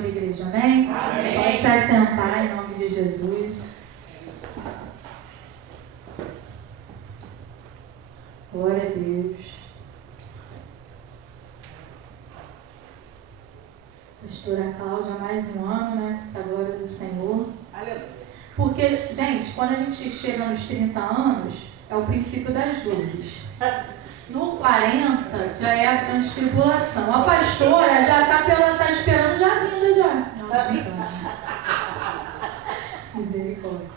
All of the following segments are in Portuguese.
Senhor, igreja, amém? Amém. Pode se assentar em nome de Jesus. Glória a Deus. Pastora Cláudia, mais um ano, né? Para a glória do Senhor. Aleluia. Porque, gente, quando a gente chega nos 30 anos, é o princípio das dores. No 40, já é a grande tribulação. A pastora já está esperando já a vinda já. Não, brincando. Misericórdia.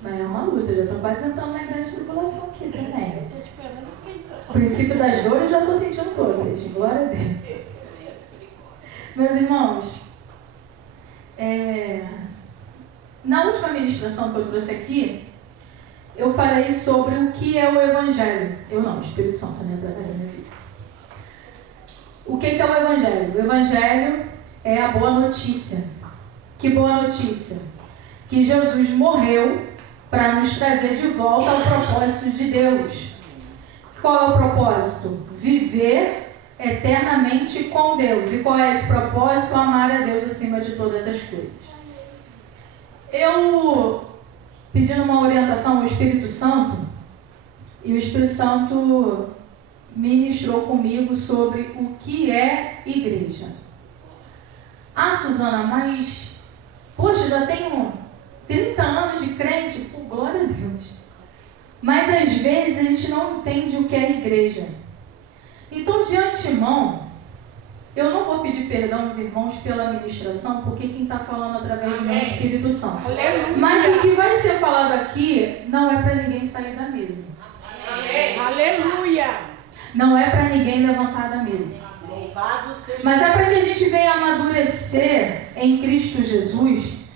Mas é uma luta, eu já estou quase entrando na grande tribulação aqui também. Estou esperando quem não. O princípio das dores eu já estou sentindo todas. Glória a Deus. Meus irmãos, na última ministração que eu trouxe aqui, eu falei sobre o que é o Evangelho. Eu não, o Espírito Santo também através da minha vida. O que é o Evangelho? O Evangelho é a boa notícia. Que boa notícia? Que Jesus morreu para nos trazer de volta ao propósito de Deus. Qual é o propósito? Viver eternamente com Deus. E qual é esse propósito? Amar a Deus acima de todas as coisas. Eu, pedindo uma orientação ao Espírito Santo, e o Espírito Santo ministrou comigo sobre o que é igreja. Ah, Suzana, mas, poxa, já tenho 30 anos de crente, por glória a Deus. Mas às vezes a gente não entende o que é igreja. Então, de antemão, eu não vou pedir perdão aos irmãos pela ministração, porque quem está falando através do meu Espírito Santo. Aleluia. Mas o que vai ser falado aqui não é para ninguém sair da mesa. Amém. Aleluia. Não é para ninguém levantar da mesa. Louvado seja. Mas é para que a gente venha amadurecer em Cristo Jesus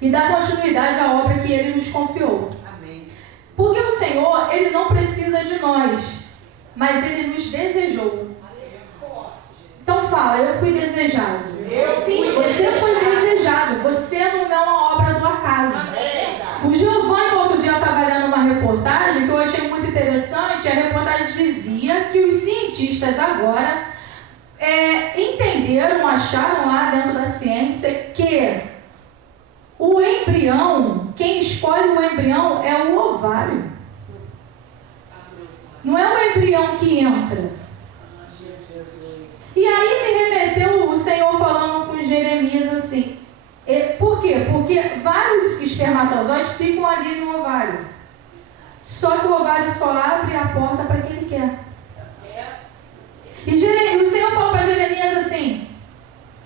e dar continuidade à obra que Ele nos confiou. Amém. Porque o Senhor, Ele não precisa de nós, mas Ele nos desejou. Então fala, eu fui desejado. Sim, você foi desejado. Você não é uma obra do acaso. O Giovanni, outro dia, estava lendo uma reportagem que eu achei muito interessante. A reportagem dizia que os cientistas agora entenderam, acharam lá dentro da ciência que o embrião, quem escolhe o embrião é o ovário. Não é o embrião que entra. E aí me remeteu o Senhor falando com Jeremias assim. Por quê? Porque vários espermatozoides ficam ali no ovário. Só que o ovário só abre a porta para quem ele quer. E o Senhor falou para Jeremias assim: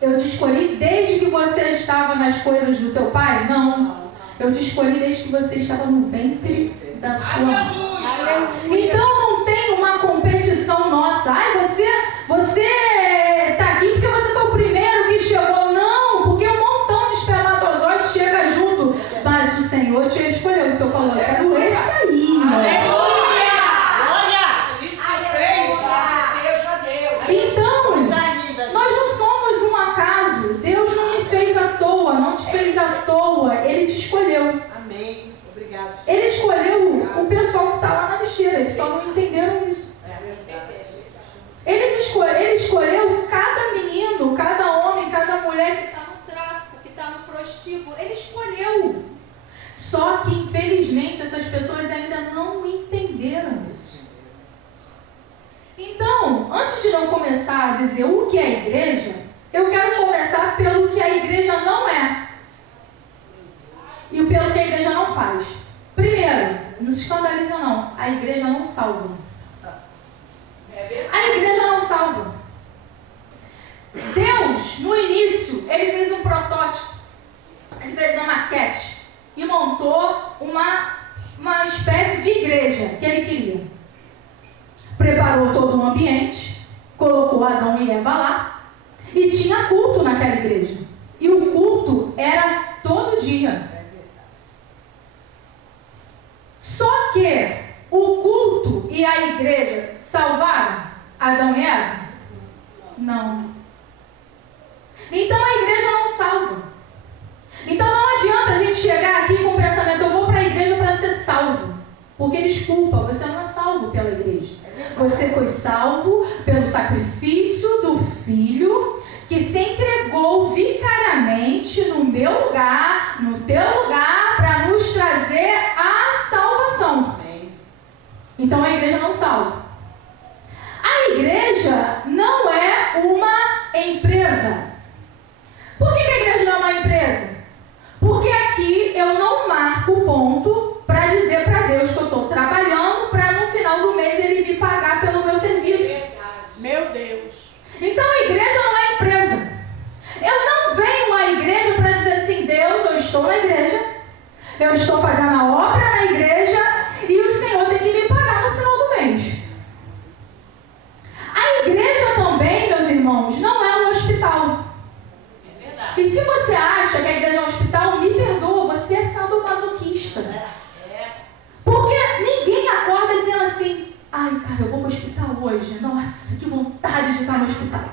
eu te escolhi desde que você estava nas coisas do teu pai? Não. Eu te escolhi desde que você estava no ventre da sua mãe. Então não tem uma competição nossa. Ai, você está aqui porque você foi o primeiro que chegou. Não, porque um montão de espermatozoides chega junto. Mas o Senhor te escolheu. O Senhor falou, eu quero esse aí. Aleluia! Então, nós não somos um acaso. Deus não me fez à toa, não te fez à toa. Ele te escolheu. Amém. Obrigado. Ele escolheu o pessoal que está lá na lixeira. Eles só não entenderam isso. Ele escolheu cada menino, cada homem, cada mulher que está no tráfico, que está no prostíbulo. Ele escolheu. Só que, infelizmente, essas pessoas ainda não entenderam isso. Então, antes de não começar a dizer o que é a igreja, eu quero começar pelo que a igreja não é. E pelo que a igreja não faz. Primeiro, não se escandaliza não, a igreja não salva. A igreja não salva. Deus, no início, Ele fez um protótipo. Ele fez uma maquete e montou uma espécie de igreja que Ele queria. Preparou todo um ambiente, colocou Adão e Eva lá e tinha culto naquela igreja. E o culto era todo dia. Só que o culto e a igreja salvaram Adão e Eva? Não. Então a igreja não salva. Então não adianta a gente chegar aqui com o pensamento, eu vou para a igreja para ser salvo. Porque desculpa, você não é salvo pela igreja. Você foi salvo pelo sacrifício do Filho Deus. Então a igreja não é empresa. Eu não venho à igreja para dizer assim: Deus, eu estou na igreja, eu estou fazendo a obra na igreja e o Senhor tem que me pagar no final do mês. A igreja também, meus irmãos, não é um hospital. É verdade. E se você acha que a igreja é um hospital, me perdoa, você é sadomasoquista. Porque ninguém acorda dizendo assim: ai, cara, eu vou para o hospital hoje. Nossa, que vontade de estar no hospital.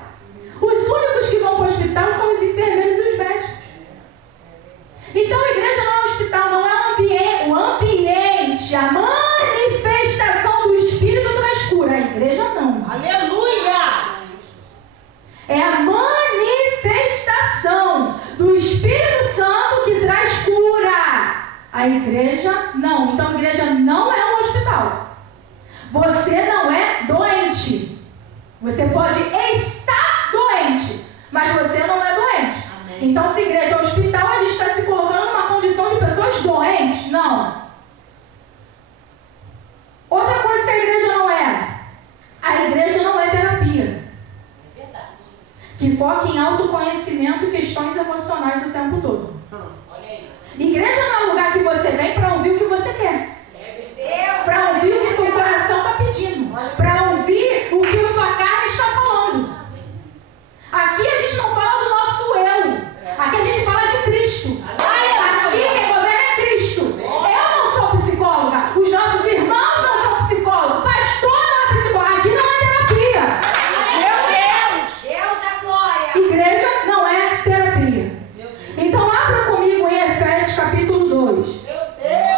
Os únicos que vão para o hospital são os enfermeiros e os médicos. Então a igreja não é um hospital, não é um ambiente. O ambiente, a manifestação do Espírito traz cura. A igreja não. Aleluia! É a manifestação do Espírito Santo que traz cura. A igreja não. Então a igreja não é um hospital. Você não é doente. Você pode estar doente, mas você não é doente. Amém. Então, se a igreja é um hospital, a gente está se colocando numa condição de pessoas doentes. Não. Outra coisa que a igreja não é. A igreja não é terapia. É verdade. Que foca em autoconhecimento e questões emocionais o tempo todo. Olha aí. Igreja não é um lugar que você vem para ouvir o que você quer. Para ouvir o que teu coração está pedindo. Para ouvir o que a sua carne está falando. Aqui a gente não fala do nosso eu. Aqui a gente fala de Cristo. Aqui quem governa é Cristo. Eu não sou psicóloga. Os nossos irmãos não são psicólogos. Pastor não é psicólogo. Aqui não é terapia. Meu Deus! Deus da glória. Igreja não é terapia. Então abra comigo em Efésios capítulo 2. Meu Deus.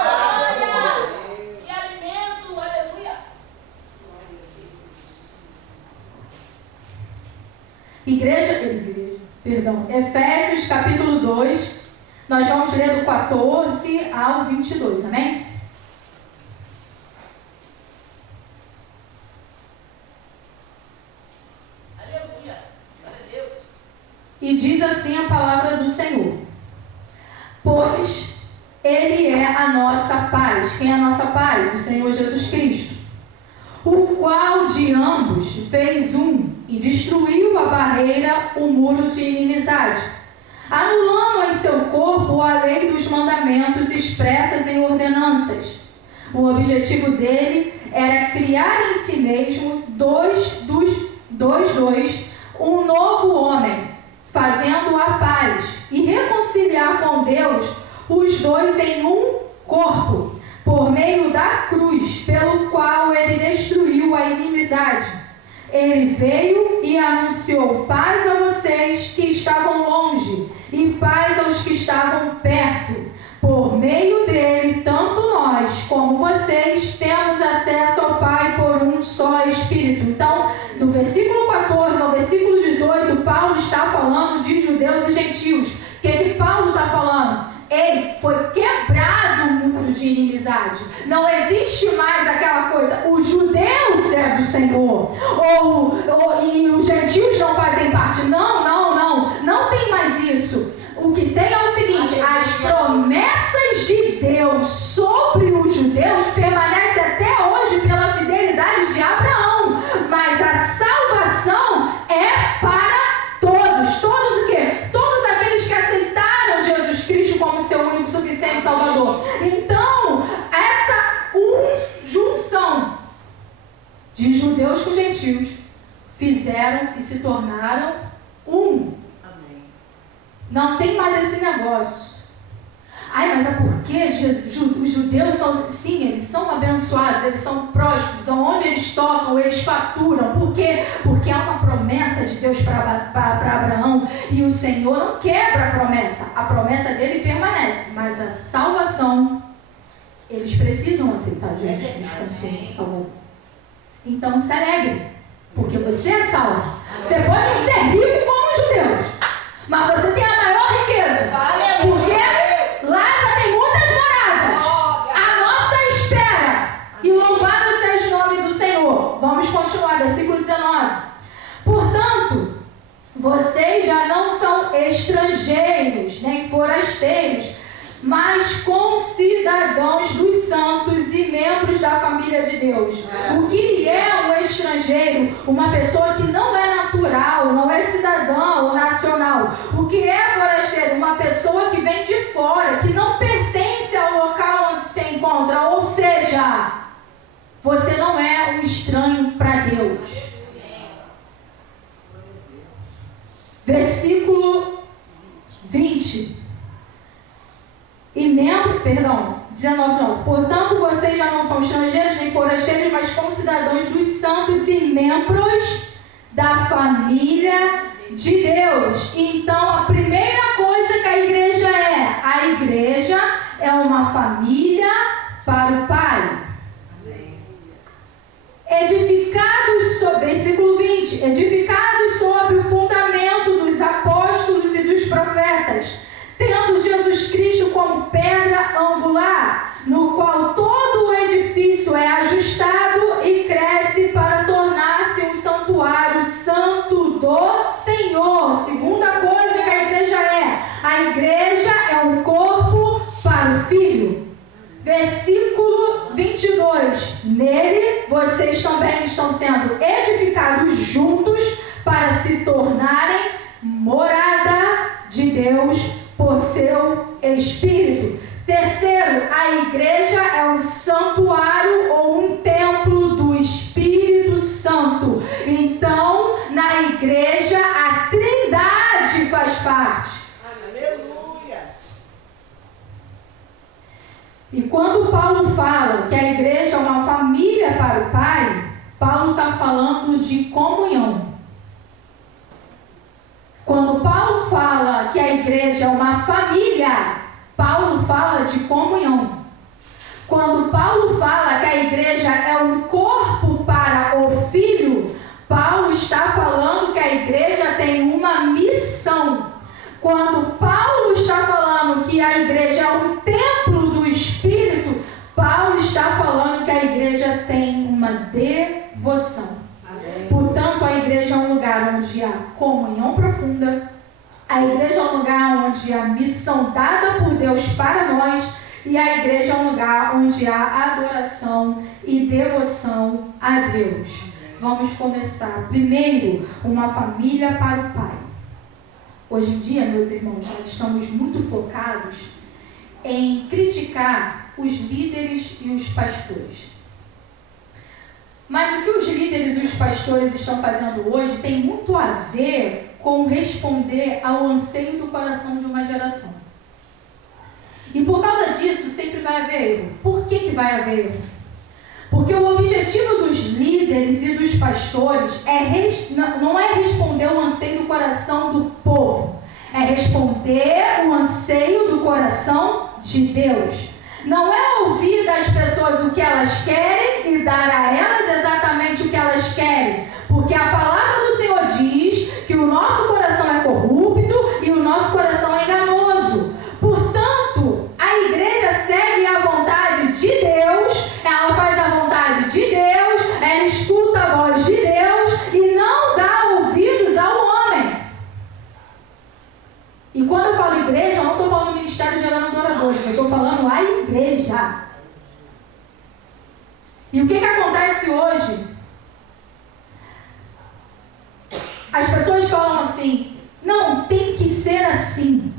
Que alimento. Aleluia. Efésios capítulo 2, nós vamos ler do 14 ao 22, amém? Aleluia. Glória a Deus. E diz assim a palavra do Senhor: pois Ele é a nossa paz. Quem é a nossa paz? O Senhor Jesus Cristo, o qual de ambos fez um e destruiu a barreira, o muro de inimizade, anulando em seu corpo a lei dos mandamentos expressas em ordenanças. O objetivo dele era criar em si mesmo um novo homem, fazendo a paz e reconciliar com Deus os dois em um corpo, por meio da cruz, pelo qual ele destruiu a inimizade. Ele veio e anunciou paz a vocês que estavam longe e paz aos que estavam perto. Por meio dele, tanto nós como vocês temos acesso ao Pai por um só Espírito. Então, do versículo 14 ao versículo 18, Paulo está falando de judeus e gentios. O que Paulo está falando? Ei, foi quebrado o muro de inimizade. Não existe mais aquela coisa: os judeus é do Senhor, e os gentios não fazem parte. Não tem mais isso. O que tem é o seguinte: as promessas de Deus sobre os judeus permanecem até hoje pela fidelidade de Abraão, mas a salvação é para todos. Todos o quê? Todos aqueles que aceitaram Jesus Cristo como seu único e suficiente Salvador. Então, essa junção de judeus com gentios fizeram e se tornaram um. Amém. Não tem mais esse negócio. Ai, mas é porque os judeus são, sim, eles são abençoados, eles são prósperos, onde eles tocam, eles faturam. Por quê? Porque há uma promessa de Deus para Abraão e o Senhor não quebra a promessa dele permanece, mas a salvação, eles precisam aceitar Jesus Cristo como seu único Salvador. Então se alegre, porque você é salvo. Você pode não ser rico como os judeus, mas você tem a maior riqueza, porque lá já tem muitas moradas à nossa espera. E louvado seja o nome do Senhor. Vamos continuar, versículo 19. Portanto, vocês já não são estrangeiros nem forasteiros, mas concidadãos dos santos e membros da família de Deus. O que é um estrangeiro? Uma pessoa que não é natural, não é cidadã ou nacional. O que é forasteiro? Uma pessoa que vem de fora, que não pertence ao local onde se encontra. Ou seja, você não é um estranho para Deus. Versículo 20. 19 não. Portanto, vocês já não são estrangeiros nem forasteiros, mas concidadãos dos santos e membros da família de Deus. Então, a primeira coisa que a igreja é uma família para o Pai. Edificados sobre, versículo 20, edificados sobre o fundamento dos apóstolos e dos profetas, tendo Jesus Cristo como pedra angular, no qual todo o edifício é ajustado e cresce para tornar-se um santuário santo do Senhor. Segunda coisa que a igreja é um corpo para o Filho. Versículo 22, nele vocês também estão sendo edificados juntos para se tornarem morada de Deus por seu Espírito. Terceiro, a igreja é um santuário ou um templo do Espírito Santo. Então, na igreja, a Trindade faz parte. Aleluia. E quando Paulo fala que a igreja é uma família para o Pai, Paulo está falando de comunhão. Quando Paulo fala que a igreja é uma família, Paulo fala de comunhão. Quando Paulo fala que a igreja é um corpo para o Filho, Paulo está falando que a igreja tem uma missão. Quando Paulo está falando que a igreja é um templo do Espírito, Paulo está falando que a igreja tem uma devoção. Portanto, a igreja é um lugar onde há comunhão profunda. A igreja é um lugar onde há missão dada por Deus para nós. E a igreja é um lugar onde há adoração e devoção a Deus. Vamos começar. Primeiro, uma família para o Pai. Hoje em dia, meus irmãos, nós estamos muito focados em criticar os líderes e os pastores. Mas o que os líderes e os pastores estão fazendo hoje tem muito a ver com responder ao anseio do coração de uma geração. E por causa disso, sempre vai haver erro. Por que vai haver erro? Porque o objetivo dos líderes e dos pastores não é responder o anseio do coração do povo. É responder o anseio do coração de Deus. Não é ouvir das pessoas o que elas querem e dar a elas exatamente o que elas querem. Porque a palavra do Senhor diz que o nosso coração é corrupto e o nosso coração é enganoso. Portanto, a igreja segue a vontade de Deus, ela faz a vontade de Deus, ela escuta a voz de Deus e não dá ouvidos ao homem. E quando eu falo igreja, eu não estou falando ministério gerando adoradores, eu estou falando a igreja. E o que acontece hoje? As pessoas falam assim, não, tem que ser assim.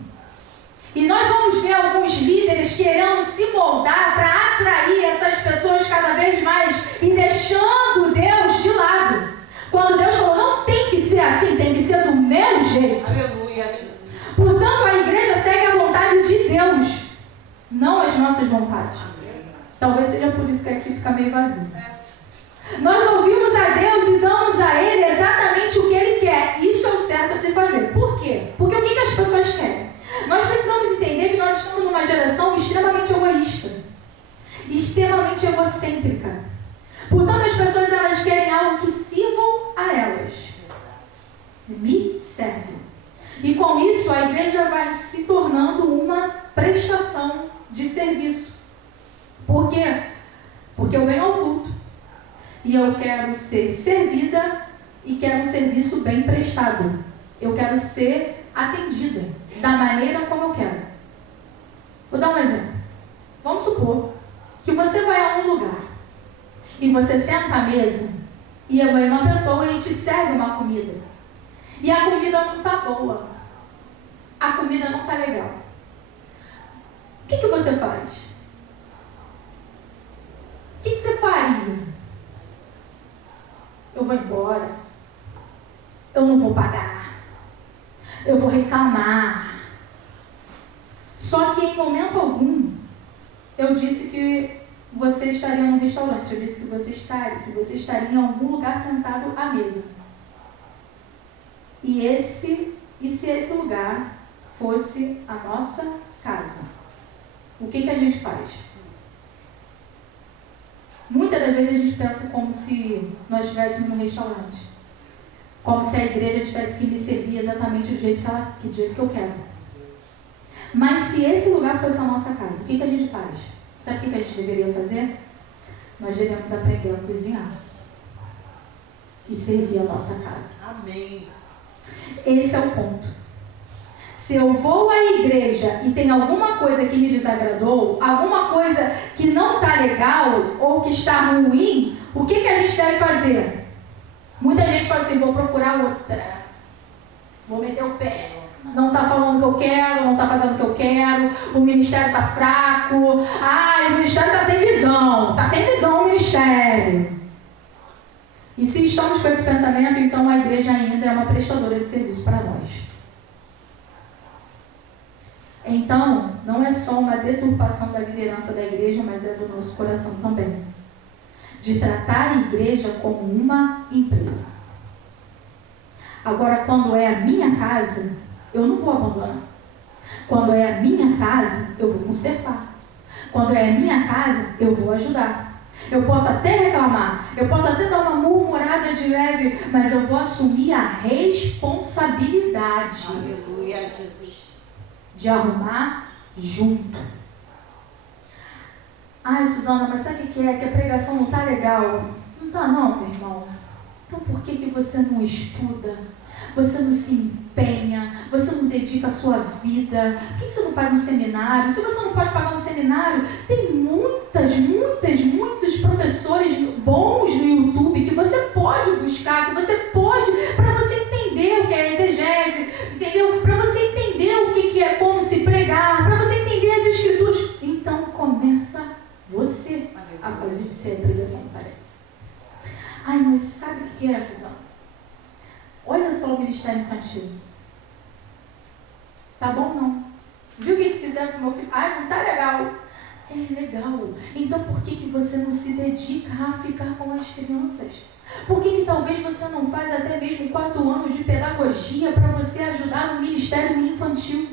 E nós vamos ver alguns líderes querendo se moldar para atrair essas pessoas cada vez mais e deixando Deus de lado. Quando Deus falou, não tem que ser assim, tem que ser do meu jeito. Aleluia, Jesus. Portanto, a igreja segue a vontade de Deus, não as nossas vontades. Talvez seja por isso que aqui fica meio vazio. Nós ouvimos a Deus e damos a Ele exatamente o que Ele quer. Isso é o certo a se fazer. Por quê? Porque o que as pessoas querem? Nós precisamos entender que nós estamos numa geração extremamente egoísta, extremamente egocêntrica. Portanto, as pessoas elas querem algo que sirvam a elas. Me serve. E com isso a igreja vai se tornando uma prestação de serviço. Por quê? Porque eu venho ao culto e eu quero ser servida e quero um serviço bem prestado. Eu quero ser atendida da maneira como eu quero. Vou dar um exemplo. Vamos supor que você vai a um lugar e você senta à mesa e vem uma pessoa e te serve uma comida. E a comida não está boa. A comida não está legal. O que você faz? O que você faria? Eu vou embora. Eu não vou pagar. Eu vou reclamar. Só que em momento algum, eu disse que você estaria num restaurante. Eu disse que você estaria em algum lugar sentado à mesa. E se esse lugar fosse a nossa casa? O que a gente faz? Muitas das vezes a gente pensa como se nós estivéssemos num restaurante. Como se a igreja tivesse que me servir exatamente do jeito que eu quero. Mas se esse lugar fosse a nossa casa, o que a gente faz? Sabe o que a gente deveria fazer? Nós devemos aprender a cozinhar. E servir a nossa casa. Amém. Esse é o ponto. Se eu vou à igreja e tem alguma coisa que me desagradou, alguma coisa que não está legal ou que está ruim, o que a gente deve fazer? Muita gente fala assim, vou procurar outra. Vou meter o pé. Não está falando o que eu quero, não está fazendo o que eu quero, o ministério está fraco. O ministério está sem visão. Está sem visão o ministério. E se estamos com esse pensamento, então a igreja ainda é uma prestadora de serviço para nós. Então, não é só uma deturpação da liderança da igreja, mas é do nosso coração também. De tratar a igreja como uma empresa. Agora, quando é a minha casa, eu não vou abandonar. Quando é a minha casa, eu vou consertar. Quando é a minha casa, eu vou ajudar. Eu posso até reclamar, eu posso até dar uma murmurada de leve, mas eu vou assumir a responsabilidade. Aleluia, Jesus. De arrumar junto. Suzana, mas sabe o que é? Que a pregação não está legal. Não está não, meu irmão. Então por que você não estuda? Você não se empenha? Você não dedica a sua vida? Por que você não faz um seminário? Se você não pode pagar um seminário, tem muitos professores bons no YouTube que você pode buscar, que você pode, para você entender o que é exegese, entendeu? Para você entender o que é como se pregar, para você entender as escrituras. Então começa você a fazer ser a pregação tarefa. Mas sabe o que é, Suzana? Olha só o ministério infantil. Tá bom não? Viu o que fizeram com o meu filho? Não tá legal. É legal. Então por que você não se dedica a ficar com as crianças? Por que talvez você não faz até mesmo 4 anos de pedagogia para você ajudar no ministério infantil?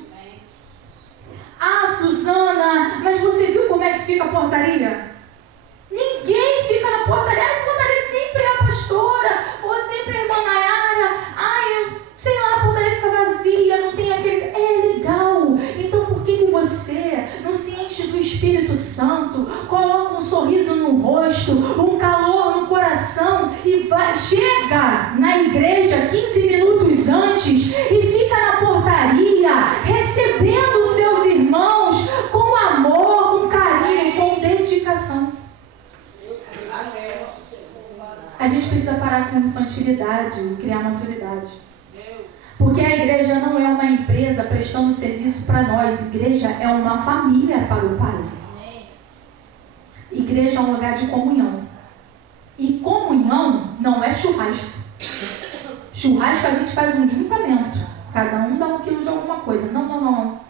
Suzana, mas você viu como é que fica a portaria? Ninguém fica na portaria. A portaria sempre é a pastora, ou sempre a irmã Nayara. Sei lá, a portaria fica vazia, não tem aquele... É legal. Então por que você não se enche do Espírito Santo, coloca um sorriso no rosto, um calor no coração e chega na igreja 15 minutos antes e fica na portaria recebendo os seus irmãos com amor, com carinho, com dedicação. A gente precisa parar com infantilidade e criar maturidade. Porque a igreja não é uma empresa prestando serviço para nós. Igreja é uma família para o Pai. Igreja é um lugar de comunhão. E comunhão não é churrasco. Churrasco a gente faz um juntamento. Cada um dá 1 quilo de alguma coisa. Não.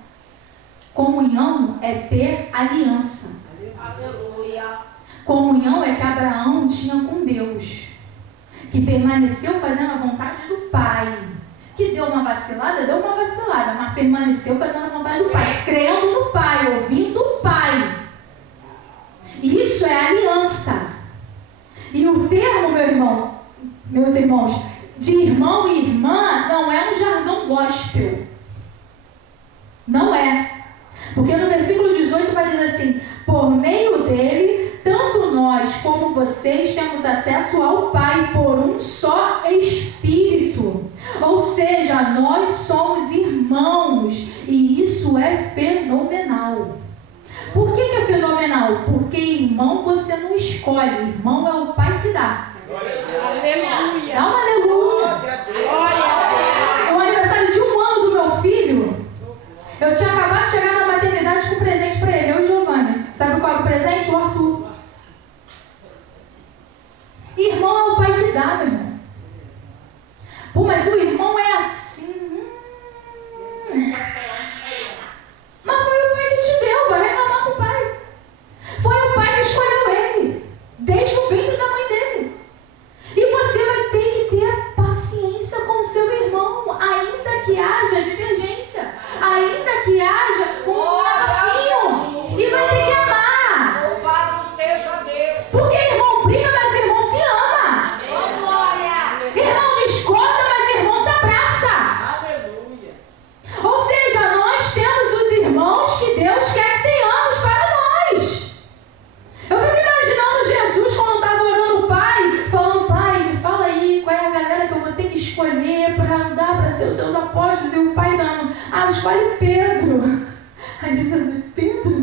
Comunhão é ter aliança. Aleluia. Comunhão é que Abraão tinha com Deus. Que permaneceu fazendo a vontade do Pai. Que deu uma vacilada, mas permaneceu fazendo a vontade do Pai. Crendo no Pai, ouvindo o Pai. Isso é aliança. E o termo, meus irmãos, de irmão e irmã não é um jargão gospel. Não é. Porque no versículo 18 vai dizer assim: por meio dele, tanto nós como vocês temos acesso ao Pai por um só Espírito. Ou seja, nós somos irmãos. E isso é fenomenal. Por que é fenomenal? Porque irmão Eu tinha acabado de chegar na maternidade com um presente pra ele, eu e Giovanni. Sabe qual é o presente? O Arthur. Irmão é o pai que dá, meu irmão. Pô, mas o irmão é assim. Mas foi o pai que te deu, vai reclamar com o pai. Foi o pai que escolheu ele, desde o ventre da mãe dele. E você vai ter que ter paciência com o seu irmão, ainda que haja divergência, ainda que haja um negocinho. E vai ter que amar. Louvado seja Deus. Porque irmão briga, mas irmão se ama. Irmão discorda, mas irmão se abraça. Aleluia. Ou seja, nós temos os irmãos que Deus quer que tenhamos para nós. Eu fico imaginando Jesus quando estava orando o Pai, falando: Pai, me fala aí qual é a galera que eu vou ter que escolher para andar, para ser os seus apóstolos. E o Pai dando: escolhe Pedro. Aí Jesus: Pedro?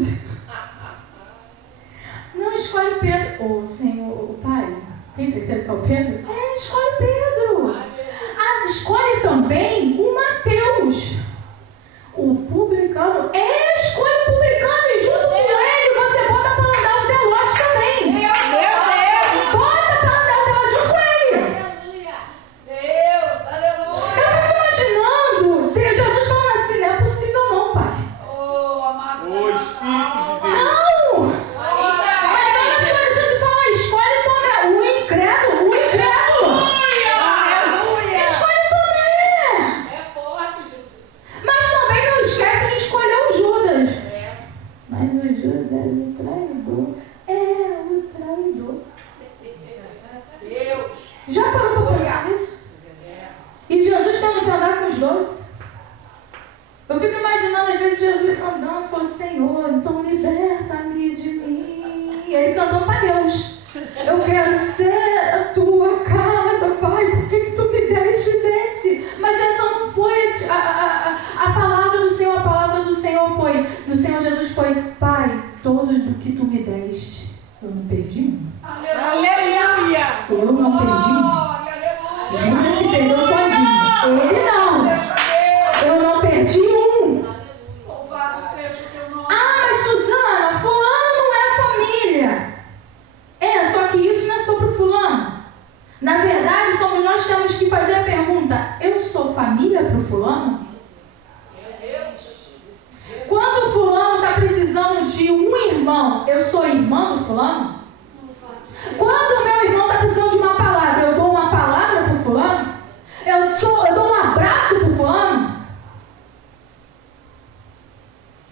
Não, escolhe Pedro. Ô Senhor, Pai, tem certeza que é o Pedro? Escolhe Pedro. Escolhe também o Mateus. O publicano. Escolhe o publicano e junto com ele você bota para andar o Zelote também. Meu Deus. Bota para andar o Zelote junto com ele. Deus, aleluia. Eu fico imaginando Jesus falando assim: não é possível não, Pai. Oh, amado. O Espírito de Deus. Não! Mas olha só, Jesus fala: escolhe Tomé. O incrédulo. Escolhe Tomé. É forte, Jesus. Mas também não esquece de escolher o Judas. Mas o Judas, o traidor. O traidor. Deus. Já parou para pensar nisso? E Jesus tendo que andar com os 12? Eu fico imaginando, às vezes, Jesus andando e falou: Senhor, então liberta-me de mim. E ele cantando para Deus: eu quero ser a tua casa, Pai, por que tu me destes esse? Mas essa não foi a palavra do Senhor. A palavra do Senhor foi, do Senhor Jesus foi: Pai, todos do que tu me deste, eu não perdi um. Aleluia. Eu não perdi um. Glória, aleluia. Judas se perdeu sozinho. Ele não. Seja Deus. Eu não perdi um. Louvado seja o teu nome. Mas Suzana, fulano não é família. Só que isso não é sobre o fulano. Na verdade, somos nós que temos que fazer a pergunta: eu sou família para o fulano? Quando o fulano está precisando de um irmão, eu sou irmã do fulano? Quando o meu irmão está precisando de uma palavra, eu dou uma palavra para o fulano? Eu dou um abraço para o fulano?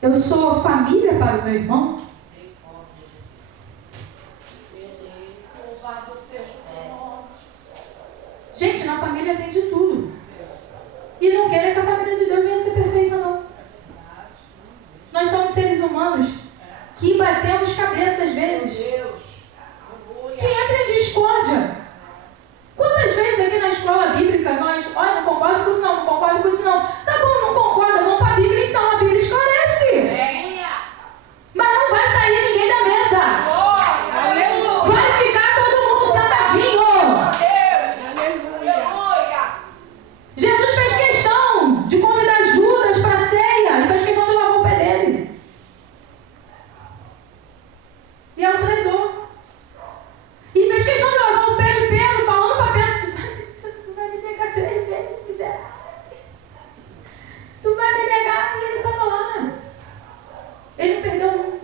Eu sou família para o meu irmão? Louvado seja o teu nome. Gente, na família tem de tudo. E não queira que a família de Deus venha ser perfeita, não. Nós somos seres humanos que batemos cabeça às vezes. Deus. Que entra em discórdia. Quantas vezes aqui na escola bíblica nós, olha, não concordo com isso não, não concordo com isso não. Tá bom, não concorda, vamos para a Bíblia então, a Bíblia esclarece. Mas não vai sair ninguém da mesa. Glória, aleluia. Vai ficar todo mundo sentadinho. Deus. Aleluia. Jesus fez questão de convidar Judas para a ceia e fez questão de lavar o pé dele. E é o traidor. E fez questão de lavar o pé de Pedro, falando para Pedro: tu vai me negar 3 vezes, miserável. Tu vai me negar. E ele estava lá. Ele perdeu um.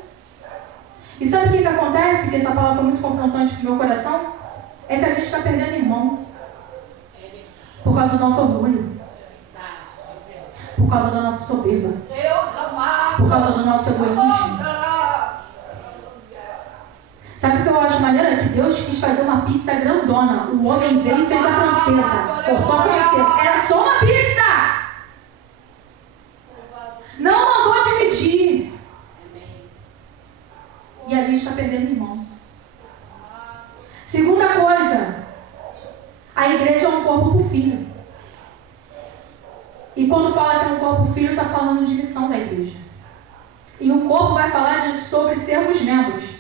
E sabe o que acontece? Que essa palavra foi muito confrontante para o meu coração. É que a gente está perdendo irmão. Por causa do nosso orgulho. Por causa da nossa soberba. Deus amado. Por causa do nosso egoísmo. Sabe o que eu acho maneiro? É que Deus quis fazer uma pizza grandona. O homem veio e fez a francesa. Cortou a francesa. Era só uma pizza. Não mandou dividir. E a gente está perdendo irmão. Segunda coisa. A igreja é um corpo para o filho. E quando fala que é um corpo filho, está falando de missão da igreja. E o corpo vai falar sobre sermos membros.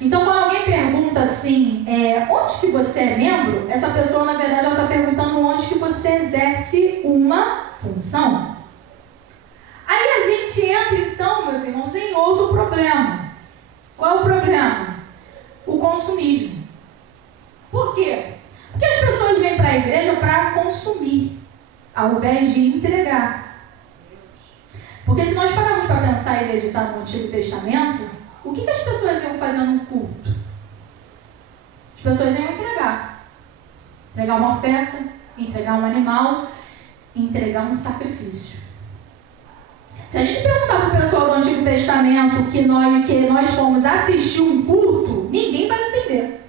Então, quando alguém pergunta assim, onde que você é membro? Essa pessoa, na verdade, ela está perguntando onde que você exerce uma função. Aí, às gente entra então, meus irmãos, em outro problema. Qual é o problema? O consumismo. Por quê? Porque as pessoas vêm para a igreja para consumir, ao invés de entregar. Porque se nós pararmos para pensar e meditar no Antigo Testamento, o que as pessoas iam fazer num culto? As pessoas iam entregar. Entregar uma oferta, entregar um animal, entregar um sacrifício. Se a gente perguntar para o pessoal do Antigo Testamento que nós fomos assistir um culto, ninguém vai entender.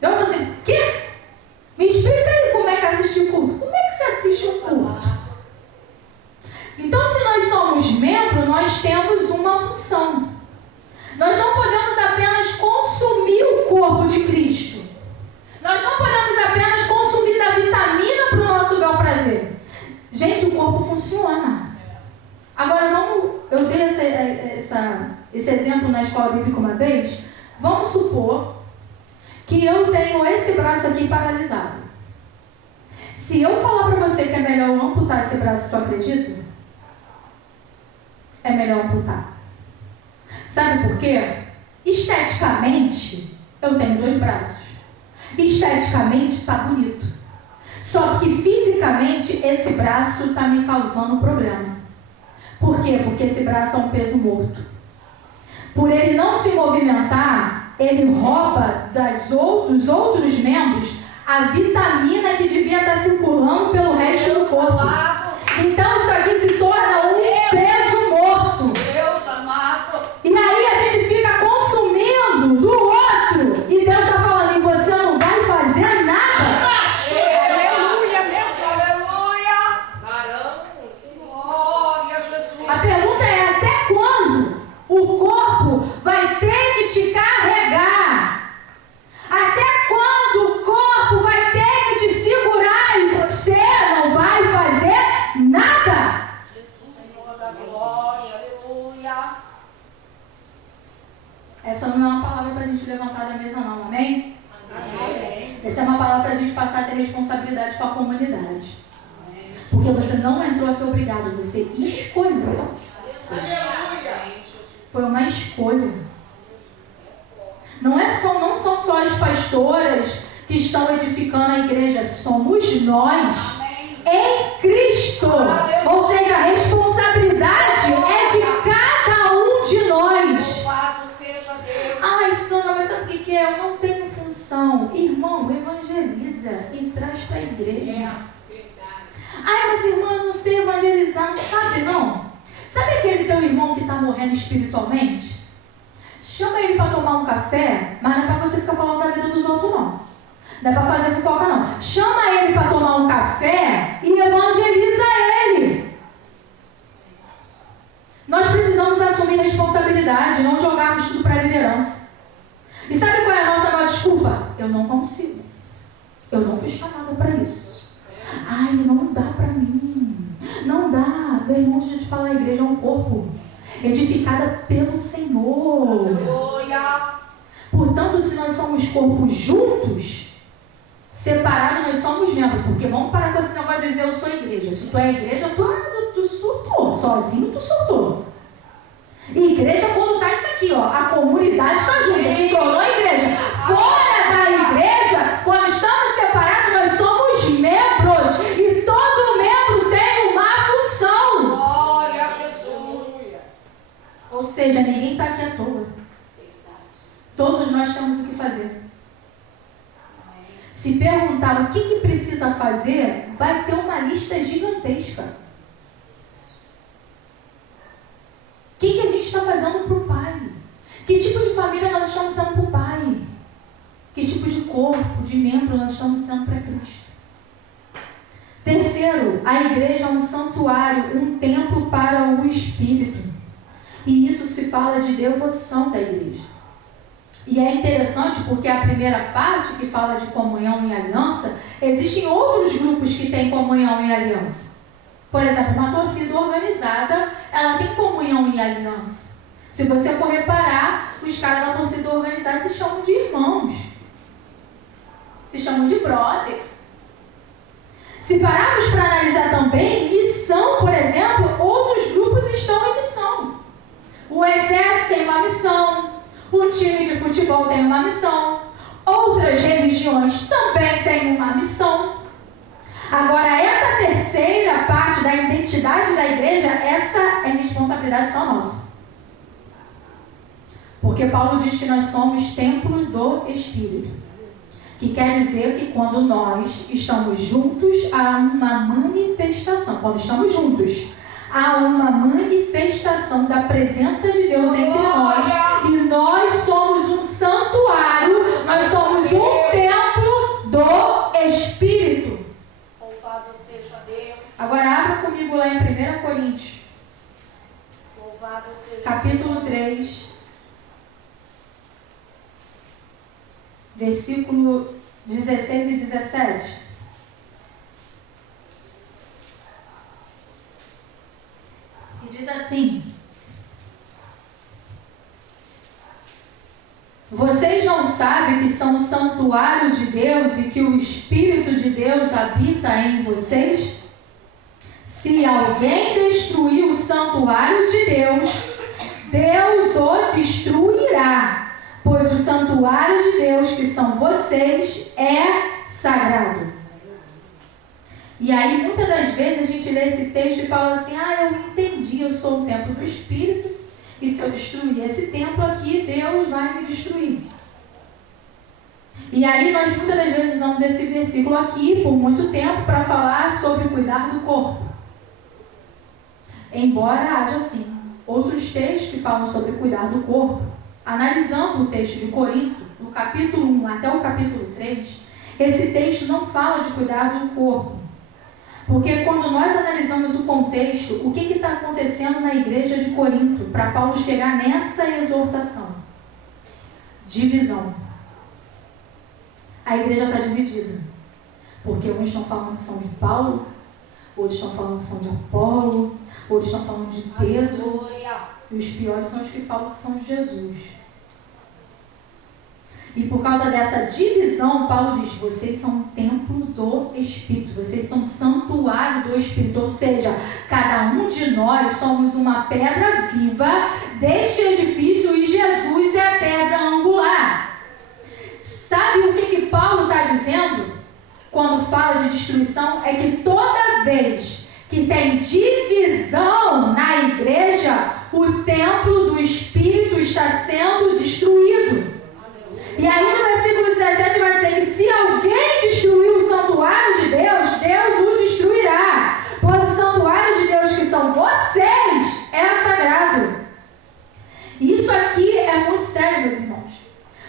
Eu vou assim, quê? Me explica aí como é que assiste o culto. Como é que você assiste um culto? Então, se nós somos membros, nós temos uma função. Nós não podemos apenas consumir o corpo de Cristo. Nós não podemos apenas consumir da vitamina para o nosso bel prazer. Gente, o corpo funciona. Agora, eu dei esse exemplo na escola bíblica uma vez. Vamos supor que eu tenho esse braço aqui paralisado. Se eu falar para você que é melhor eu amputar esse braço, tu acredita? É melhor amputar. Sabe por quê? Esteticamente, eu tenho 2 braços. Esteticamente está bonito. Só que fisicamente esse braço está me causando problema. Por quê? Porque esse braço é um peso morto. Por ele não se movimentar, ele rouba dos outros membros a vitamina que devia estar circulando pelo resto do corpo. Então isso aqui se torna um peso morto. Deus amado. E aí a gente fica consumindo do outro. E Deus está falando, e você não vai fazer nada. Aleluia, meu aleluia. Caramba. Glória a Jesus. A pergunta é, até quando o corpo vai ter que te carregar? Até quando o corpo vai ter que te segurar e você não vai fazer nada? Senhor da glória, aleluia. Essa não é uma palavra para a gente levantar da mesa não, amém? Amém. Essa é uma palavra para a gente passar a ter responsabilidade com a comunidade. Porque você não entrou aqui obrigado, você escolheu. Aleluia. Foi uma escolha. Não são só as pastoras que estão edificando a igreja, somos nós em Cristo. Ou seja, a responsabilidade é de cada um de nós. Louvado seja Deus. Ai, Sônia, mas sabe o que é? Eu não tenho função. Irmão, evangeliza e traz para a igreja. Ai, mas irmã, eu não sei evangelizar, não sabe não? Sabe aquele teu irmão que está morrendo espiritualmente? Chama ele para tomar um café, mas não é para você ficar falando da vida dos outros não. Não é para fazer fofoca não. Chama ele para tomar um café e evangeliza ele. Nós precisamos assumir responsabilidade, não jogarmos tudo para a liderança. E sabe qual é a nossa maior desculpa? Eu não consigo. Eu não fui chamada para isso. Ai, não dá para mim. Não dá. Meu irmão, deixa eu te falar, a igreja é um corpo edificada pelo Senhor. Aleluia. Portanto, se nós somos corpos juntos, separados nós somos membros. Porque vamos parar com esse negócio de dizer eu sou igreja. Se tu é igreja, tu surtou. Sozinho tu surtou. E igreja quando tá isso aqui, ó. A comunidade está junta, se tornou igreja. Fora da igreja, quando estamos separados, nós somos membros. E todo membro tem uma função. Glória a Jesus. Ou seja, ninguém está aqui à toa. Todos nós temos o que fazer. Se perguntar o que precisa fazer, vai ter uma lista gigantesca. O que a gente está fazendo para o Pai? Que tipo de família nós estamos sendo para o Pai? Que tipo de corpo, de membro nós estamos sendo para Cristo? Terceiro, a igreja é um santuário, um templo para o Espírito. E isso se fala de devoção da igreja. E é interessante porque a primeira parte que fala de comunhão e aliança, existem outros grupos que têm comunhão e aliança. Por exemplo, uma torcida organizada, ela tem comunhão e aliança. Se você for reparar, os caras da torcida organizada se chamam de irmãos. Se chamam de brother. Se pararmos para analisar também, missão, por exemplo, outros um time de futebol tem uma missão. Outras religiões também têm uma missão. Agora, essa terceira parte da identidade da igreja, essa é responsabilidade só nossa. Porque Paulo diz que nós somos templos do Espírito. Que quer dizer que quando nós estamos juntos, há uma manifestação. Quando estamos juntos, há uma manifestação da presença de Deus entre nós. E nós somos um santuário, nós somos um templo do Espírito. Louvado seja Deus. Agora abra comigo lá em 1 Coríntios, Louvado seja capítulo 3, versículo 16 e 17. Que diz assim: vocês não sabem que são santuário de Deus e que o Espírito de Deus habita em vocês? Se alguém destruir o santuário de Deus, Deus o destruirá. Pois o santuário de Deus, que são vocês, é sagrado. E aí, muitas das vezes, a gente lê esse texto e fala assim: eu entendi, eu sou um templo do Espírito, e se eu destruir esse templo aqui, Deus vai me destruir. E aí, nós muitas das vezes usamos esse versículo aqui, por muito tempo, para falar sobre cuidar do corpo. Embora haja, sim, outros textos que falam sobre cuidar do corpo. Analisando o texto de Corinto, do capítulo 1 até o capítulo 3, esse texto não fala de cuidar do corpo. Porque quando nós analisamos o contexto, o que está acontecendo na igreja de Corinto, para Paulo chegar nessa exortação? Divisão. A igreja está dividida. Porque uns estão falando que são de Paulo, outros estão falando que são de Apolo, outros estão falando de Pedro. E os piores são os que falam que são de Jesus. E por causa dessa divisão, Paulo diz: vocês são um templo do Espírito, vocês são um santuário do Espírito. Ou seja, cada um de nós somos uma pedra viva deste edifício e Jesus é a pedra angular. Sabe o que Paulo está dizendo quando fala de destruição? É que toda vez que tem divisão na igreja, o templo do Espírito está sendo destruído. E aí no versículo 17 vai dizer que se alguém destruir o santuário de Deus, Deus o destruirá. Pois o santuário de Deus, que são vocês, é sagrado. Isso aqui é muito sério, meus irmãos.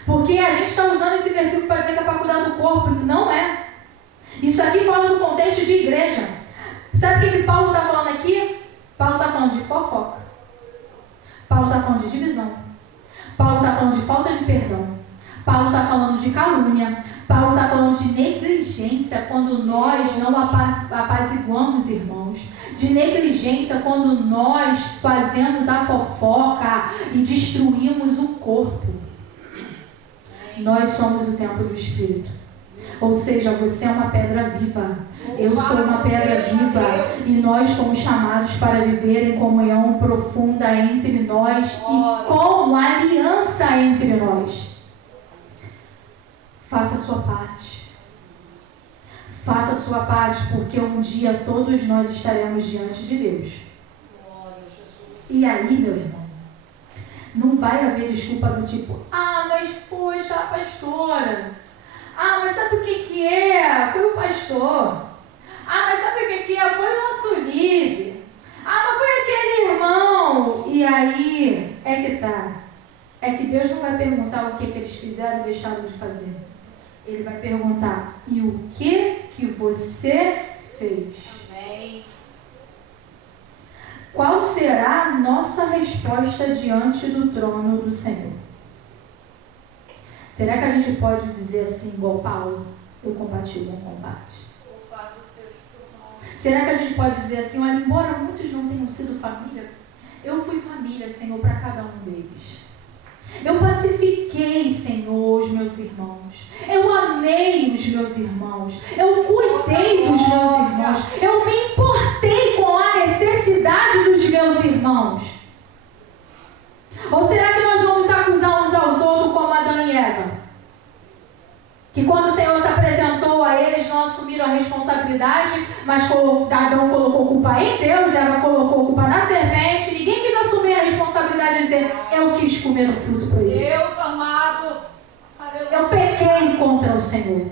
Porque a gente está usando esse versículo para dizer que é para cuidar do corpo. Não é. Isso aqui fala do contexto de igreja. Sabe o que Paulo está falando aqui? Paulo está falando de fofoca. Paulo está falando de divisão. Paulo está falando de falta de perdão. Paulo está falando de calúnia. Paulo está falando de negligência quando nós não apaziguamos irmãos. De negligência quando nós fazemos a fofoca e destruímos o corpo. Nós somos o templo do Espírito. Ou seja, você é uma pedra viva. Eu sou uma pedra viva. E nós fomos chamados para viver em comunhão profunda entre nós e com aliança entre nós. Faça a sua parte. Faça a sua parte, porque um dia todos nós estaremos diante de Deus. E aí, meu irmão, não vai haver desculpa do tipo: mas poxa, a pastora. Mas sabe o que é? Foi o pastor. Mas sabe o que é? Foi o nosso líder. Mas foi aquele irmão. E aí é que tá. É que Deus não vai perguntar o que eles fizeram ou deixaram de fazer. Ele vai perguntar: e o que você fez? Amém. Qual será a nossa resposta diante do trono do Senhor? Será que a gente pode dizer assim, igual Paulo: eu combati o bom combate? Será que a gente pode dizer assim: olha, embora muitos não tenham sido família, eu fui família, Senhor, para cada um deles. Eu pacifiquei, Senhor, os meus irmãos. Eu amei os meus irmãos. Eu cuidei dos meus irmãos. Eu me importei com a necessidade dos meus irmãos. Ou será que nós vamos acusar uns aos outros mas Adão colocou culpa em Deus, Eva colocou culpa na serpente, ninguém quis assumir a responsabilidade de dizer, eu quis comer o fruto proibido. Deus amado. Aleluia. Eu pequei contra o Senhor.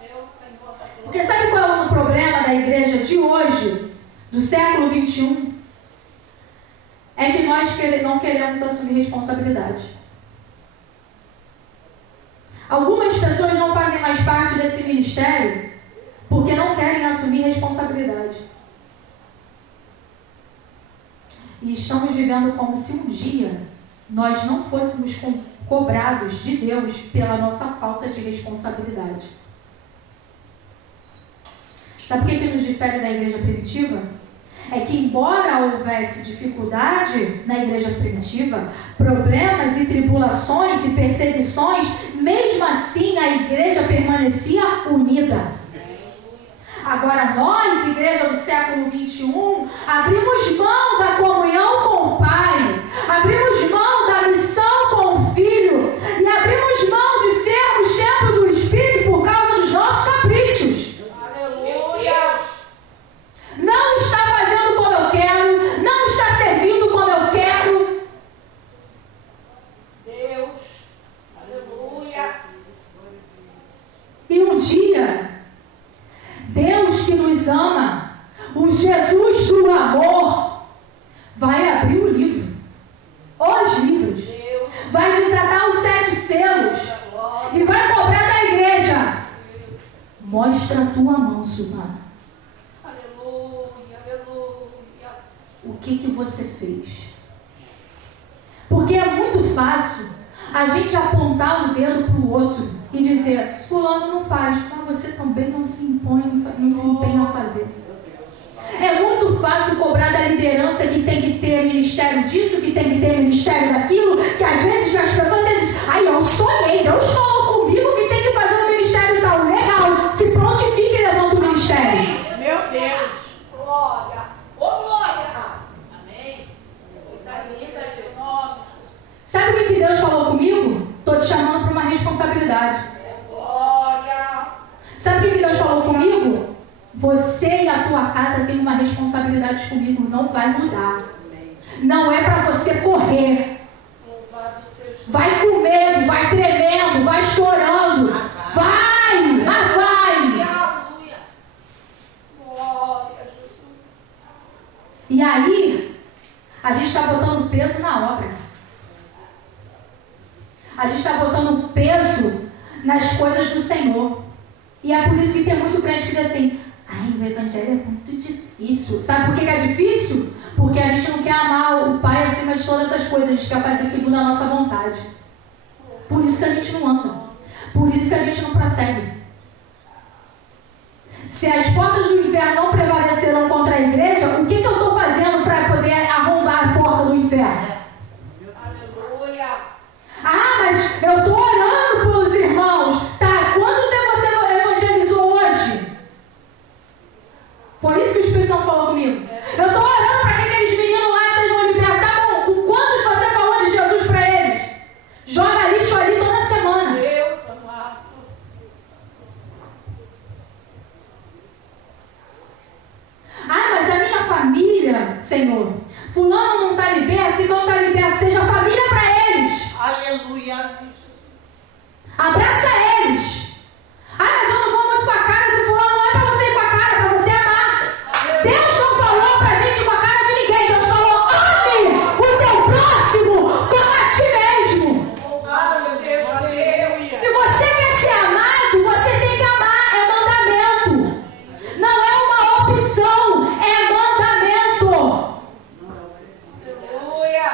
Meu Senhor da glória. Porque sabe qual é o problema da igreja de hoje, do século 21? É que nós não queremos assumir responsabilidade. Algumas pessoas não fazem mais parte desse ministério porque não querem assumir responsabilidade. E estamos vivendo como se um dia nós não fôssemos cobrados de Deus pela nossa falta de responsabilidade. Sabe o que nos difere da igreja primitiva? É que, embora houvesse dificuldade na igreja primitiva, problemas e tribulações e perseguições, mesmo assim a igreja permanecia unida. Agora nós, igreja do século 21, abrimos mão da comunhão com o Pai, abrimos mão da missão com o Filho e abrimos mão de sermos templo do Espírito por causa dos nossos caprichos. Aleluia. Não está fazendo como eu quero, não está servindo como eu quero. Deus. Aleluia. E um dia, Deus que nos ama, o Jesus do amor, vai abrir o livro, os livros, Deus. vai desatar os 7 selos e vai cobrar da igreja. Mostra a tua mão, Suzana. Aleluia. Aleluia. O que você fez? Porque é muito fácil a gente apontar o dedo para o outro e dizer, fulano não faz, mas você também não se empenha a fazer. É muito fácil cobrar da liderança que tem que ter ministério disso, que tem que ter ministério daquilo, que às vezes as pessoas dizem, ai, eu sonhei, Deus falou comigo que tem que fazer um ministério tal. Legal, se prontifique e levanta o ministério. Meu Deus. Glória. Ô, glória! Amém. Coisa linda, Jesus. Nome. Sabe o que Deus falou comigo? Estou te chamando para uma responsabilidade. Glória. Sabe o que Deus falou comigo? Você e a tua casa têm uma responsabilidade comigo, não vai mudar. Não é para você correr. Louvado seja. Vai com medo, vai tremendo, vai chorando. Vai, mas vai. Aleluia. Glória a Jesus. E aí, a gente está botando peso na obra. A gente está botando peso nas coisas do Senhor. E é por isso que tem muito crente que diz assim, ai, o evangelho é muito difícil. Sabe por que é difícil? Porque a gente não quer amar o Pai acima de todas as coisas. A gente quer fazer segundo a nossa vontade. Por isso que a gente não anda. Por isso que a gente não prossegue. Se as portas do inferno não prevalecerão contra a igreja, o que eu estou fazendo para poder arrombar a porta do inferno? Aleluia. Ah, mas eu estou orando pelos irmãos. Tá, quantos você evangelizou hoje? Foi isso que o Espírito Santo falou comigo. Eu estou orando para que aqueles meninos lá sejam libertos. Tá bom, quantos você falou de Jesus para eles? Joga lixo ali toda semana. Deus amado. Ah, mas a minha família, Senhor, fulano não está liberto, se não está liberto, seja família para eles. Aleluia. Abraça eles. Ah, mas eu não vou muito com a cara do fulano. Não é para você ir com a cara, é para você amar. Deus não falou para a gente ir com a cara de ninguém. Deus falou, ame o teu próximo como a ti mesmo. Louvado seja Deus. Se você quer ser amado, você tem que amar. É mandamento. Não é uma opção, é mandamento. Aleluia.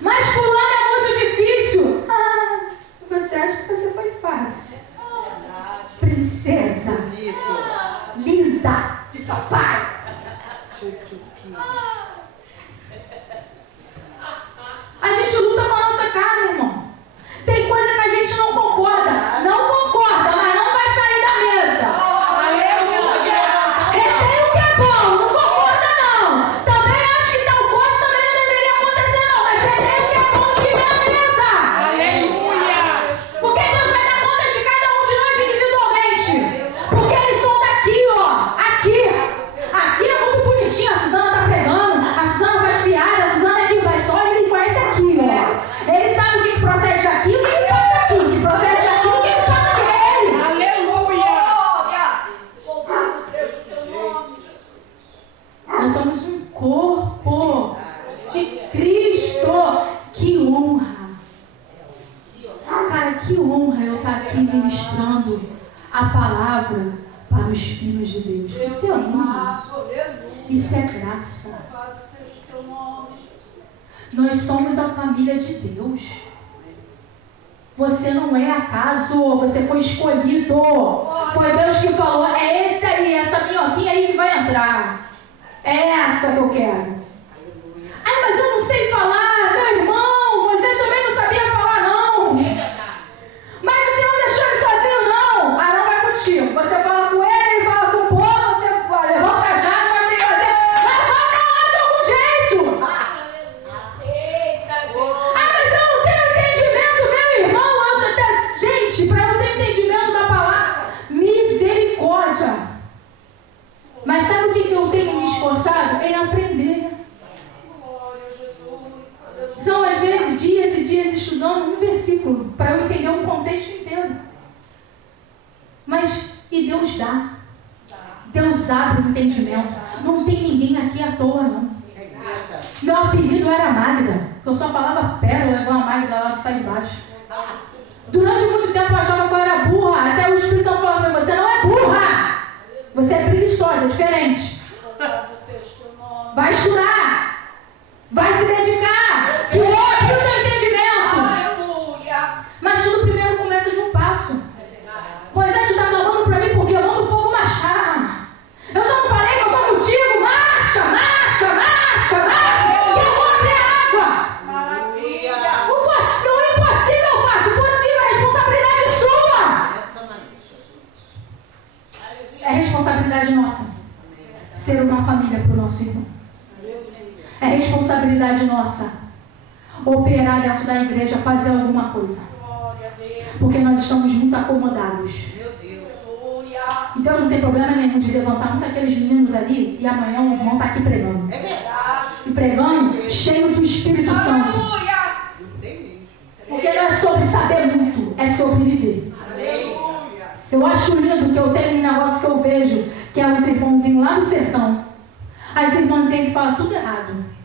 Mas fulano é muito difícil. Ah, você acha que você foi fácil. Princesa, linda, de papai. A gente luta com a nossa carne, irmão. Tem coisa que a gente não concorda. Não concorda, mas não vai sair da mesa. Aleluia. Retém o que é bom, não concorda não. Também acho que tal coisa também não deveria acontecer não, mas retém o que é bom que vem na mesa. Aleluia. Porque Deus vai dar conta de cada um de nós individualmente. Porque eles são daqui, ó. palavra para os filhos de Deus. Isso é honra. Isso é graça. Louvado seja o teu nome, Jesus. Nós somos a família de Deus. Você não é acaso, você foi escolhido. Foi Deus que falou, é esse aí, essa minhoquinha aí que vai entrar. É essa que eu quero. Ai, mas eu não sei falar, meu irmão. Moisés também não sabia falar, não. Mas o Senhor não deixou ele sozinho, não. Arão vai contigo. Você fala com ele, ele fala com o povo, você levanta o cajado, vai ter que fazer. Mas vamos lá de algum jeito. Ah, mas eu não tenho entendimento, meu irmão. Gente, para eu ter entendimento da palavra, misericórdia. Mas sabe o que eu tenho me esforçado? Em aprender. São às vezes dias e dias estudando um versículo para eu entender um contexto inteiro. Mas, e Deus dá. Deus abre o entendimento. Não tem ninguém aqui à toa, não. Meu apelido era Magda, que eu só falava pérola igual a Magda lá do Sai de Baixo. Durante muito tempo eu achava que eu era burra. Até o Espírito Santo falou: você não é burra. Você é preguiçosa, é diferente. Vai estudar. Vai se dedicar. Que abre o teu entendimento. Aleluia. Mas tudo primeiro começa de um passo. Moisés está clamando para mim porque eu mando o povo marchar. Eu já não falei que eu estou contigo. Marcha, marcha, marcha, marcha. Que eu vou abrir a água. Maravilha. O impossível eu faço. O possível é responsabilidade sua. É responsabilidade nossa ser uma família para o nosso irmão. É responsabilidade nossa operar dentro da igreja, fazer alguma coisa. Glória a Deus. Porque nós estamos muito acomodados. Aleluia. E Deus não tem problema nenhum de levantar um daqueles meninos ali e amanhã o irmão está aqui pregando. É verdade. E pregando cheio do Espírito Santo. Aleluia. Porque não é sobre saber muito, é sobre viver. Aleluia. Eu acho lindo que eu tenho um negócio que eu vejo, que é os irmãozinhos lá no sertão. As irmãzinhas que falam tudo errado.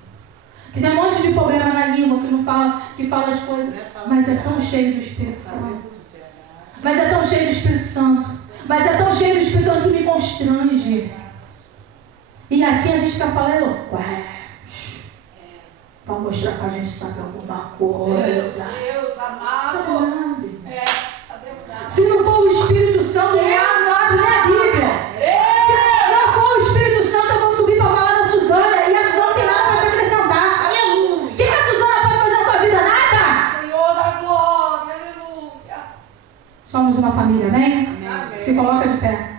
Que tem um monte de problema na língua, que não fala, que fala as coisas. Mas é tão cheio do Espírito Santo. Mas é tão cheio do Espírito Santo. Mas é tão cheio do Espírito Santo que me constrange. E aqui a gente quer falar eloquente. Para mostrar que a gente sabe alguma coisa. Deus amado. Sabe nada. É, sabemos nada. Se não for o Espírito Santo, não abre nem a Bíblia. Se não for o Espírito Santo, eu vou subir para falar da Suzana. E a Suzana não tem nada para te acrescentar. Aleluia. O que a Suzana pode fazer na tua vida? Nada. Senhor da glória. Aleluia. Somos uma família, amém? Amém. Se coloca de pé.